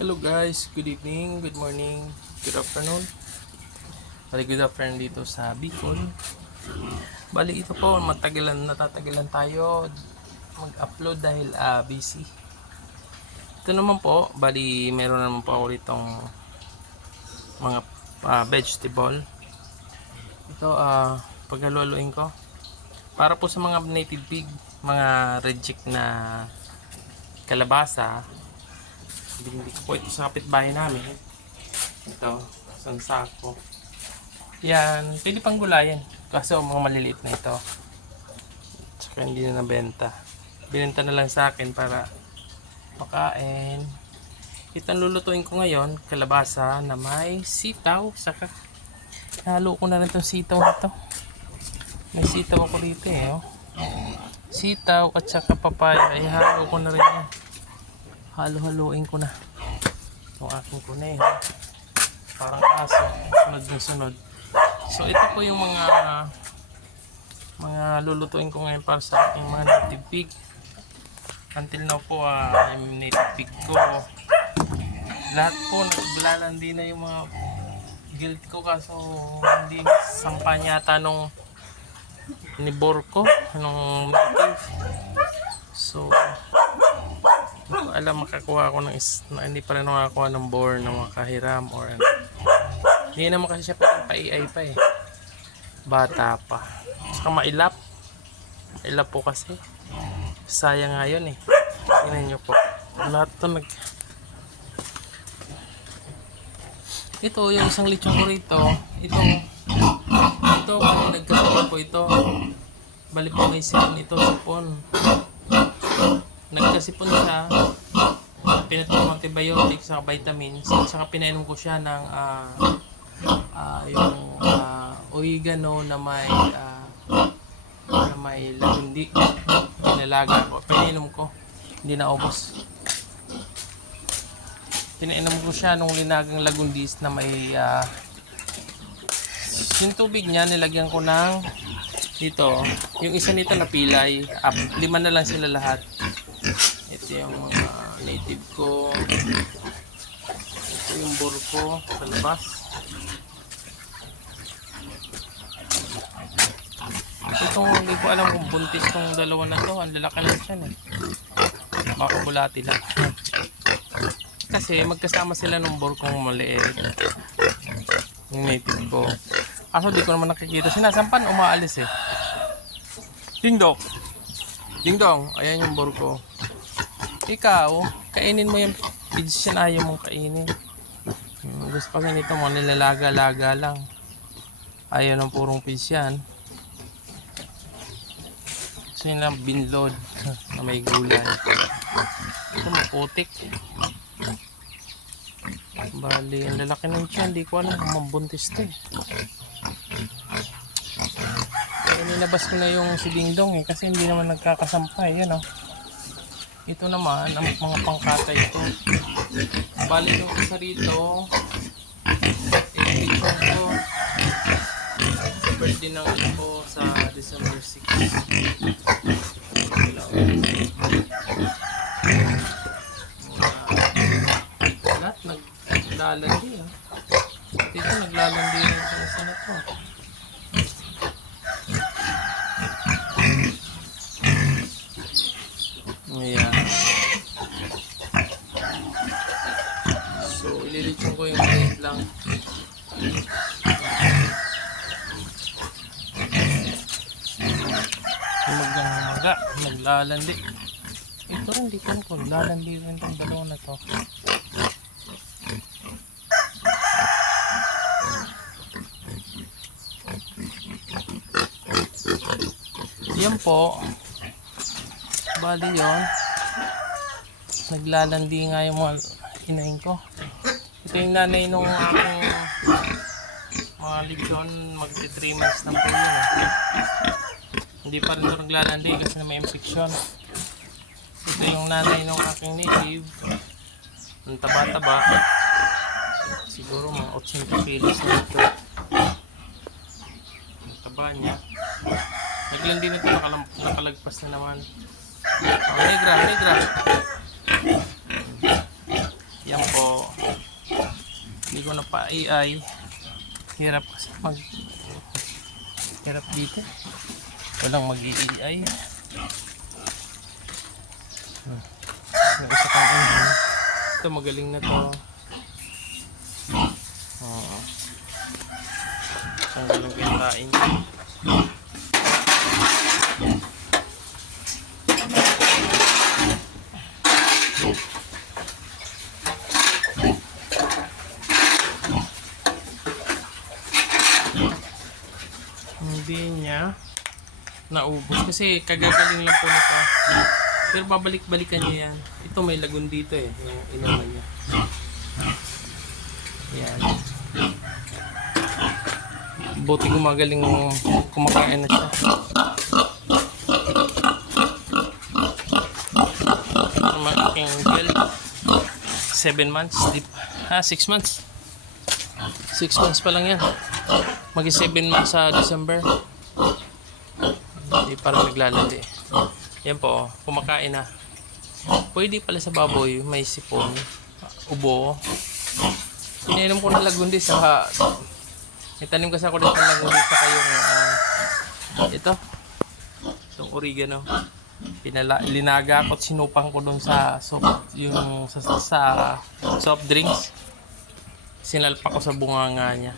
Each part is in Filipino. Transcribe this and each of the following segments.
Hello guys, good evening, good morning, good afternoon. Bali good afternoon dito sa Bicol. Bali ito po, matagalan, natatagalan tayo mag-upload dahil ah, busy. Ito naman po, bali meron naman po ditong mga ah, vegetable. Ito, ah, paghaluin ko. Para po sa mga native pig, mga reject na kalabasa, Binili ko po ito sa kapitbahay namin. Ito, isang sako. Yan, pwede pang gulayan. Kaso mga maliliit na ito. Tsaka hindi na nabenta. Binenta na lang sa akin para makain. Ito lulutuin ko ngayon, kalabasa na may sitaw. Saka halo ko na rin itong sitaw na ito. May sitaw ako rito eh. Oh. Sitaw at saka papaya. Ay halo ko na rin yan halo-haloin ko na. Itong aking kuneho parang aso. Sunod na sunod. So ito po yung mga mga lulutuin ko ngayon para sa aking mga native pig. Until now po ah, yung native pig ko. Lahat po naglalandi na yung mga guild ko. Kaso hindi sampa yata nung nibor ko nung native. So alam makakuha ako ng is, na, hindi pa rin makakuha ng bore na makahiram or ano. Hindi naman kasi siya pwedeng pa-AI pa eh. Bata pa. Saka mailap. Mailap po kasi. Sayang nga yun eh. Tingnan nyo po. Lahat to nag... Ito, yung isang lechon ko rito. Ito. Ito, kung nagkasama po ito. Bali po may sipon ito, sipon nagkasipon siya. Pinat ko antibiotics sa vitamins at saka pinainom ko siya ng ah ah, yung ah, oregano na may ah, na may lagundi. Pinalaga ko pinainom ko. Hindi na ubos. Pinainom ko siya nung linagang lagundis na may ah, yung tubig niya nilagyan ko ng dito yung isa nito napilay up, lima na lang sila lahat ito yung mga native ko. Ito yung buro ko sa labas. Itong hindi ko alam kung buntis tong dalawa na to. Ang lalaki lang siya eh. Makabulati lang. Kasi magkasama sila nung buro kong maliit. Yung native ko. Kaso di ko naman nakikita. Sinasampan umaalis eh. Ding dong. Ding dong. Ayan yung buro ko. Ikaw, kainin mo yung pigs yan ayaw mong kainin. Hmm, gusto kasi nito mo, nilalaga-laga lang. Ayaw ng purong pigs yan. Gusto lang binlod na may gulay. Ito maputik. Bali, ang lalaki ng tiyan. Hindi ko alam kung mabuntis to eh. Kaya nilabas ko na yung si Ding Dong eh. Kasi hindi naman nagkakasampay. Yun oh. Ito naman, ang mga pangkata ito. Bali yung isa rito, i-picture ko sa birthday ng ipo sa December 6. Lahat naglalandi ah. Dito naglalandi na yung isa na to. Ayan. So, ililitsyon ko yung maliit lang. Maga, naglalandi. Ito rin, di ko kung lalandi rin itong dalawa na to. Yan po. Bali yon. Naglalandi nga yung mga inahin ko. Ito yung nanay nung aking mga legion magti 3 months na po yun. Eh. Hindi pa rin ito naglalandi kasi na may infection. Ito yung nanay nung aking native. Ang taba-taba. Siguro mga 80 kilos na ito. Ang taba niya. Naglandi na ito nakalagpas na naman. Oh, negra, negra. Yan po. Hindi ko na pa AI. Hirap kasi mag... Hirap dito. Walang mag-AI. Hmm. Ito magaling na to. Oo. Ang galing kinakain niya. Hindi niya naubos kasi kagagaling lang po nito. Pero babalik-balikan niya yan. Ito may lagun dito eh, yung inuman niya. Yan. Buti gumagaling kumakain na siya. Ang aking girl. 7 months. Di, ah, 6 months. 6 months pa lang yan. Mag 7 months sa December. Hindi parang naglalandi. Yan po, kumakain na. Pwede pala sa baboy, may sipon, ubo. Ininom ko na lagundi sa... Itanim kasi ako dito ng lagundi sa kayong... ah, ito. Itong oregano. Pinala, linaga ko at sinupang ko dun sa soft, yung sa, sa soft drinks. Sinalpa ko sa bunganga niya.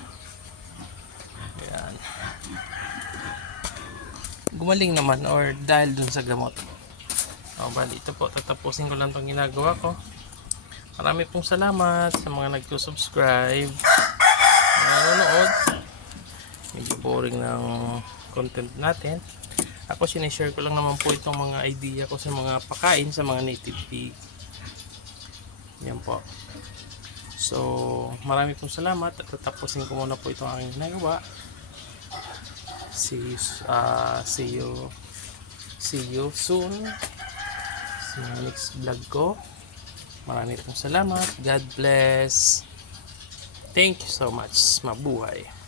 Ayan. Gumaling naman or dahil dun sa gamot. O, bali, ito po, tatapusin ko lang itong ginagawa ko. Marami pong salamat sa mga nagsusubscribe. Nanonood. Medyo boring ng content natin. Ako sinishare ko lang naman po itong mga idea ko sa mga pakain sa mga native pig. Yan po. So, marami pong salamat at tatapusin ko muna po itong aking ginagawa. See you, uh, see you, see you soon sa next vlog ko. Marami pong salamat. God bless. Thank you so much. Mabuhay.